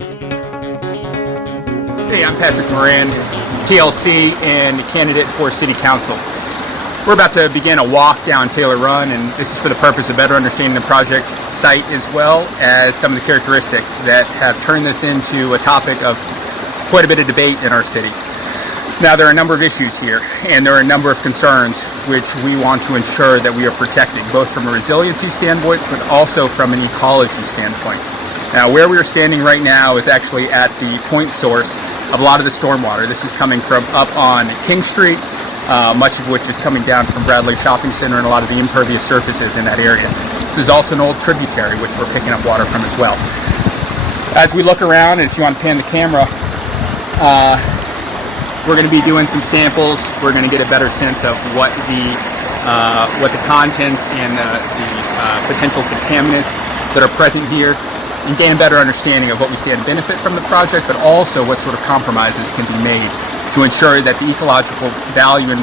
Hey, I'm Patrick Moran, TLC and candidate for City Council. We're about to begin a walk down Taylor Run, and this is for the purpose of better understanding the project site as well as some of the characteristics that have turned this into a topic of quite a bit of debate in our city. Now, there are a number of issues here, and there are a number of concerns which we want to ensure that we are protecting, both from a resiliency standpoint, but also from an ecology standpoint. Now, where we are standing right now is actually at the point source of a lot of the stormwater. This is coming from up on King Street, much of which is coming down from Bradley Shopping Center and a lot of the impervious surfaces in that area. This is also an old tributary, which we're picking up water from as well. As we look around, and if you want to pan the camera, we're going to be doing some samples. We're going to get a better sense of what the contents and the potential contaminants that are present here, and gain a better understanding of what we stand to benefit from the project, but also what sort of compromises can be made to ensure that the ecological value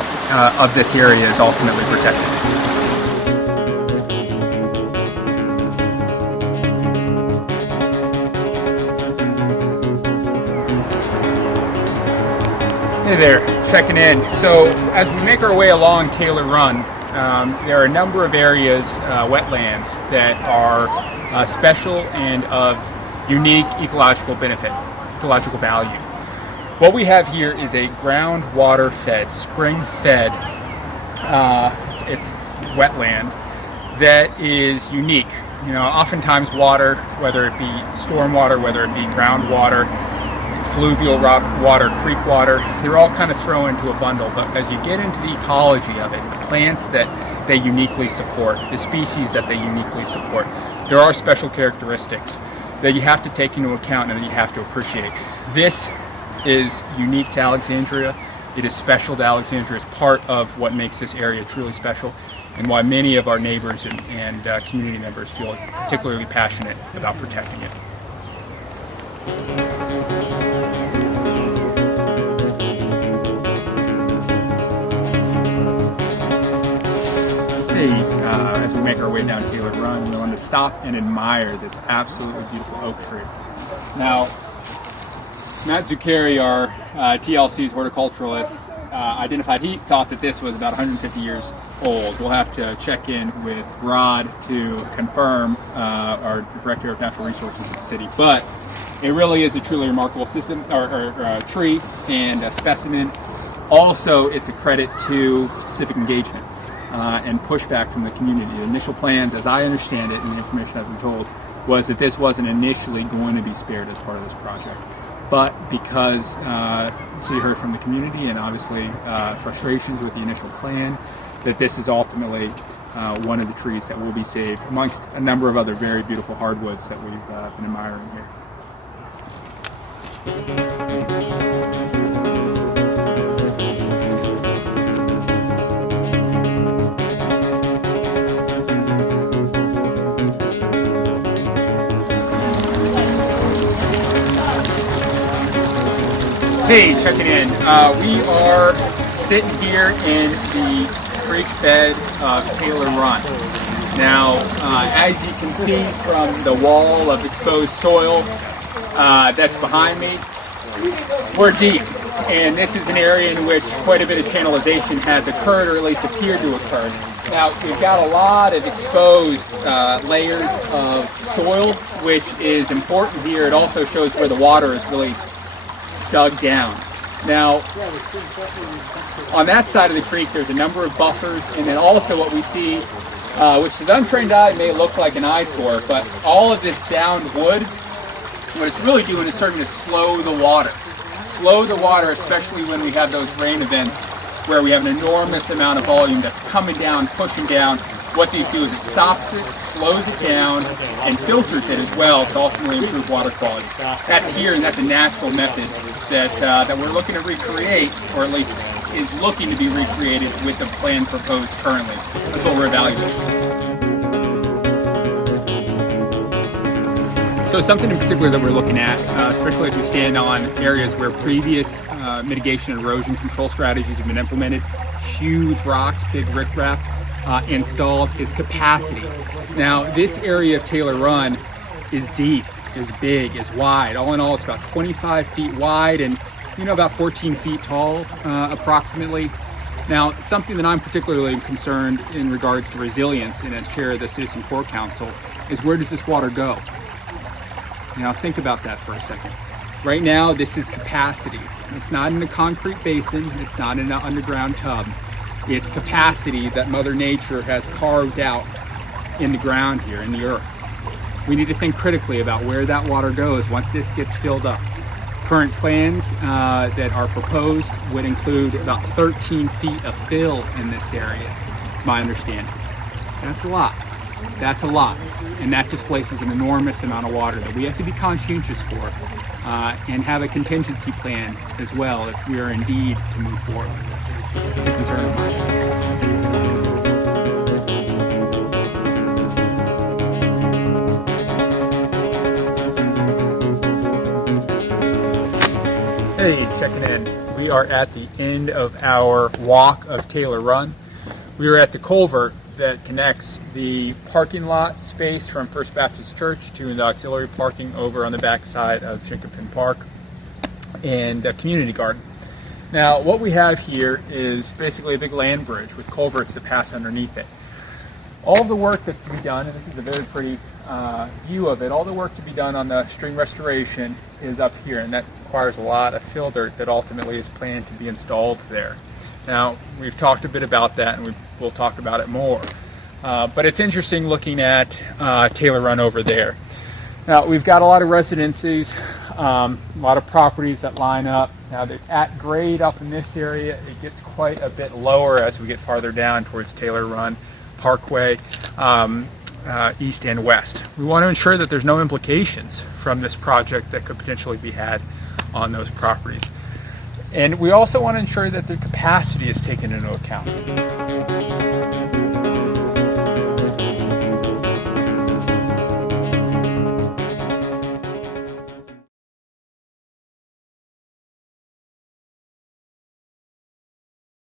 of this area is ultimately protected. Hey there, checking in. So as we make our way along Taylor Run, there are a number of areas, wetlands, that are special and of unique ecological benefit, ecological value. What we have here is a groundwater fed, spring fed, it's wetland that is unique. You know, oftentimes water, whether it be stormwater, whether it be groundwater, fluvial water, creek water, they're all kind of thrown into a bundle. But as you get into the ecology of it, the plants that they uniquely support, the species that they uniquely support, there are special characteristics that you have to take into account and that you have to appreciate. This is unique to Alexandria. It is special to Alexandria. It's part of what makes this area truly special, and why many of our neighbors and community members feel particularly passionate about protecting it. As we make our way down Taylor Run, we want to stop and admire this absolutely beautiful oak tree. Now, Matt Zuccari, our TLC's horticulturalist, identified, he thought that this was about 150 years old. We'll have to check in with Rod to confirm, our Director of Natural Resources in the city. But it really is a truly remarkable system, or tree and a specimen. Also, it's a credit to civic engagement and pushback from the community. The initial plans, as I understand it, and the information I've been told, was that this wasn't initially going to be spared as part of this project. But because City heard from the community and obviously frustrations with the initial plan, that this is ultimately one of the trees that will be saved, amongst a number of other very beautiful hardwoods that we've been admiring here. Hey, checking in. We are sitting here in the creek bed of Taylor Run. Now, as you can see from the wall of exposed soil that's behind me, we're deep. And this is an area in which quite a bit of channelization has occurred, or at least appeared to occur. Now, we've got a lot of exposed layers of soil, which is important here. It also shows where the water is really dug down. Now, on that side of the creek, there's a number of buffers, and then also what we see, which to the untrained eye may look like an eyesore, but all of this downed wood, what it's really doing is starting to slow the water. Slow the water, especially when we have those rain events where we have an enormous amount of volume that's coming down, pushing down. What these do is it stops it, slows it down, and filters it as well to ultimately improve water quality. That's here, and that's a natural method that we're looking to recreate, or at least is looking to be recreated with the plan proposed currently. That's what we're evaluating. So something in particular that we're looking at, especially as we stand on areas where previous mitigation and erosion control strategies have been implemented, huge rocks, big riprap, installed, is capacity. Now, this area of Taylor Run is deep. is big, is wide. All in all, it's about 25 feet wide and about 14 feet tall, approximately. Now, something that I'm particularly concerned in regards to resilience, and as chair of the Citizen Core Council, is where does this water go? Now, think about that for a second. Right now, this is capacity. It's not in a concrete basin. It's not in an underground tub. It's capacity that Mother Nature has carved out in the ground here, in the earth. We need to think critically about where that water goes once this gets filled up. Current plans that are proposed would include about 13 feet of fill in this area, it's my understanding. That's a lot. That's a lot. And that displaces an enormous amount of water that we have to be conscientious for and have a contingency plan as well if we are indeed to move forward with this. It's a concern of mine. Hey, checking in. We are at the end of our walk of Taylor Run. We are at the culvert that connects the parking lot space from First Baptist Church to the auxiliary parking over on the backside of Chinkapin Park and a community garden. Now, what we have here is basically a big land bridge with culverts that pass underneath it. All the work that's to be done, and this is a very pretty view of it, all the work to be done on the stream restoration is up here, and that requires a lot of fill dirt that ultimately is planned to be installed there. Now, we've talked a bit about that, and we'll talk about it more. But it's interesting looking at Taylor Run over there. Now, we've got a lot of residences, a lot of properties that line up. Now, at grade up in this area, it gets quite a bit lower as we get farther down towards Taylor Run Parkway, east and west. We want to ensure that there's no implications from this project that could potentially be had on those properties. And we also want to ensure that the capacity is taken into account.